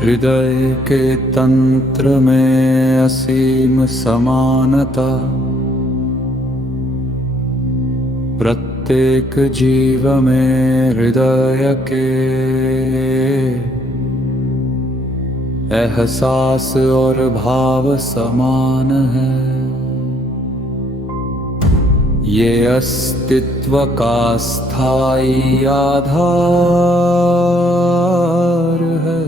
हृदय के तंत्र में असीम समानता, प्रत्येक जीव में हृदय के एहसास और भाव समान है। ये अस्तित्व का स्थायी आधार है।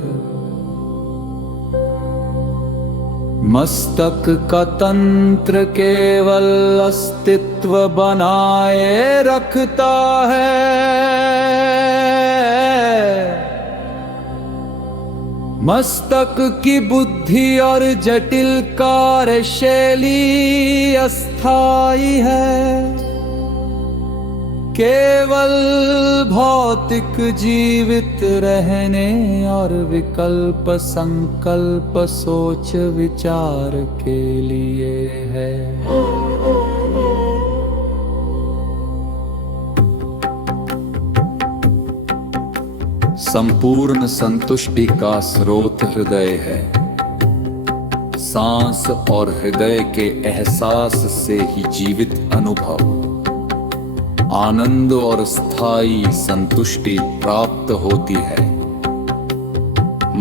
मस्तक का तंत्र केवल अस्तित्व बनाए रखता है। मस्तक की बुद्धि और जटिल कार्यशैली अस्थायी है। केवल भौतिक जीवित रहने और विकल्प संकल्प सोच विचार के लिए है। संपूर्ण संतुष्टि का स्रोत हृदय है। सांस और हृदय के एहसास से ही जीवित अनुभव, आनंद और स्थायी संतुष्टि प्राप्त होती है।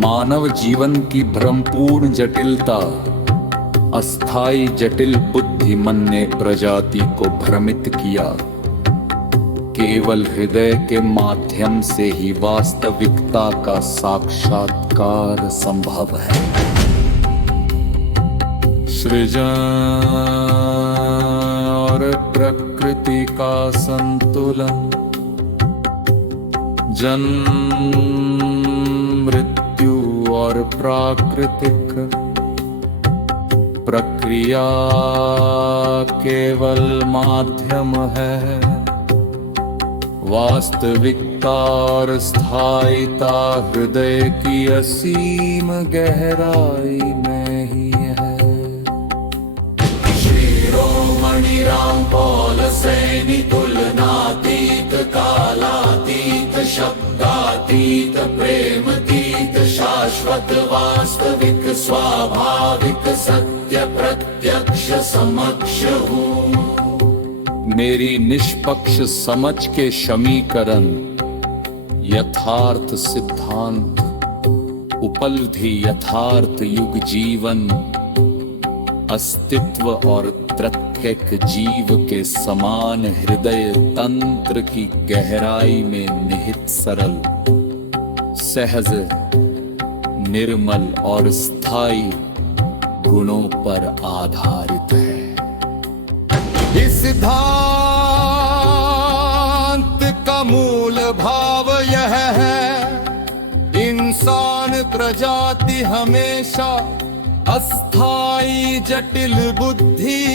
मानव जीवन की भ्रमपूर्ण जटिलता, अस्थायी जटिल बुद्धि मन ने प्रजाति को भ्रमित किया। केवल हृदय के माध्यम से ही वास्तविकता का साक्षात्कार संभव है। सृजन और प्रकृति का संतुलन, जन्म मृत्यु और प्राकृतिक प्रक्रिया केवल माध्यम है। वास्तविकता और स्थायिता हृदय की असीम गहराई में ही है। शिरोमणि रामपाल सैनी तुलनातीत, कालातीत, शब्दातीत, प्रेमतीत, शाश्वत वास्तविक स्वाभाविक सत्य प्रत्यक्ष समक्ष हूँ। मेरी निष्पक्ष समझ के समीकरण, यथार्थ सिद्धांत, उपलब्धि, यथार्थ युग जीवन, अस्तित्व और प्रत्येक जीव के समान हृदय तंत्र की गहराई में निहित सरल, सहज, निर्मल और स्थायी गुणों पर आधारित है। इस सिद्धांत का मूल भाव यह है, इंसान प्रजाति हमेशा अस्थायी जटिल बुद्धि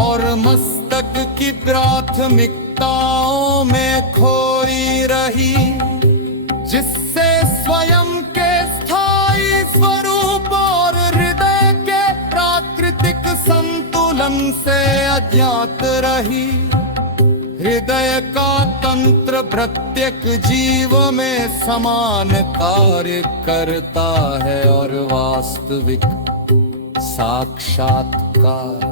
और मस्तक की प्राथमिकताओं में खोई रही, जिससे स्वयं के स्थायी स्वरूप और हृदय के प्राकृतिक संतुलन से अज्ञात रही। हृदय का तंत्र प्रत्येक जीव में समान कार्य करता है और वास्तविक साक्षात्कार,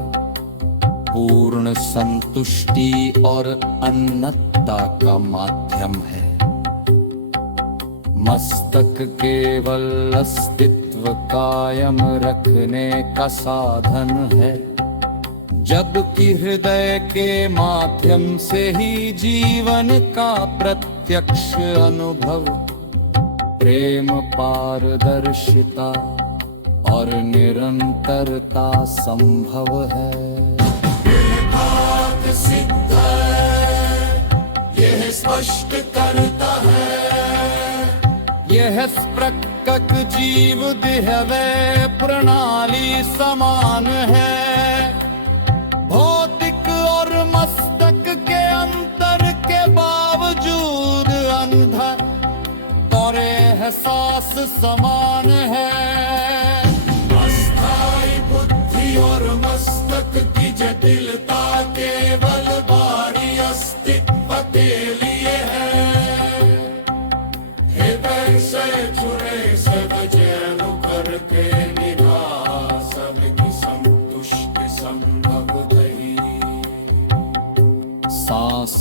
पूर्ण संतुष्टि और अन्नतता का माध्यम है। मस्तक केवल अस्तित्व कायम रखने का साधन है, जबकि हृदय के माध्यम से ही जीवन का प्रत्यक्ष अनुभव, प्रेम, पारदर्शिता और निरंतरता संभव है। सिद्ध यह स्पष्ट करता है, यह प्रत्येक जीव देहवय प्रणाली समान है। भौतिक और मस्तक के अंतर के बावजूद अंधर और एहसास समान है। अस्थायी बुद्धि और मस्तक की जटिल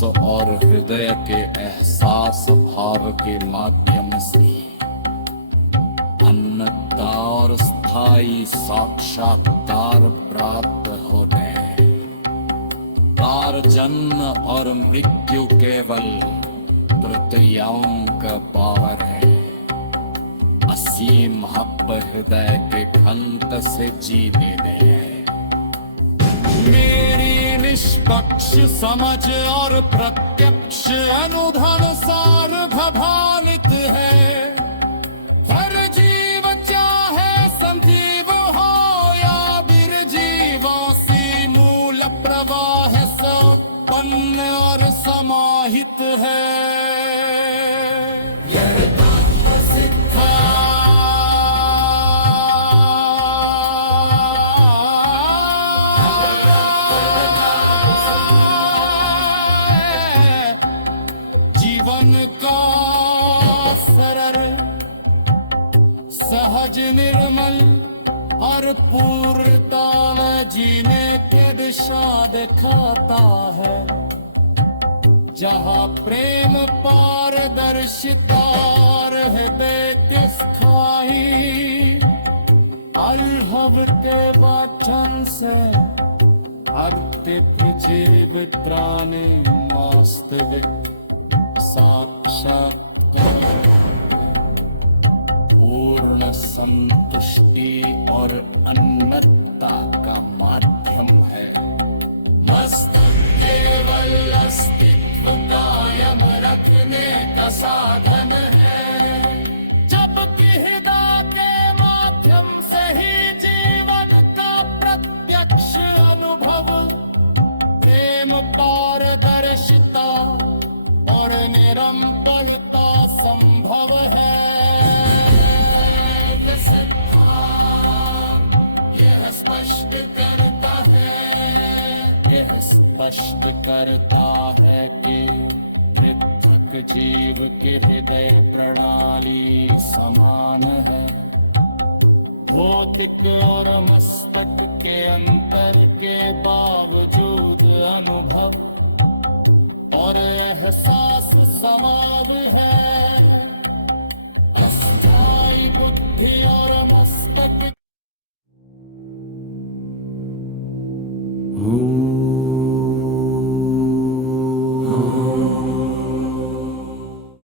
और हृदय के एहसास भाव के माध्यम से अन्नता और स्थायी साक्षात्कार प्राप्त होते हैं। जन्म और मृत्यु केवल तृतीयाओं का पावर है। असीम हब हृदय के खंत से जीने दे। मेरी निष्पक्ष समझ और प्रत्यक्ष अनुभव सार्वभौमिक है। हर जीव चाहे संजीव हो या निर्जीवों सी मूल प्रवाह संपन्न और समाहित है। जीवन का सरल सहज निर्मल और पूर्णता में जीने के दिशा दिखाता है। जहाँ प्रेम पारदर्शिता और हृदय के स्थायी अल्हव के वचन से अर्थित जीवित्राने वास्तविक साक्षात पूर्ण संतुष्टि और अन्नता का माध्यम है। मस्तक केवल अस्तित्व कायम रखने का साधन है। जबकि हृदय के माध्यम से ही जीवन का प्रत्यक्ष अनुभव प्रेम पारदर्शिता और निरंतरता संभव है। यह स्पष्ट करता है, यह स्पष्ट करता है कि पृथक जीव की हृदय प्रणाली समान है। भौतिक और मस्तक के अंतर के बावजूद अनुभव और एहसास समाव है। अस्थायी बुद्धि और मस्तक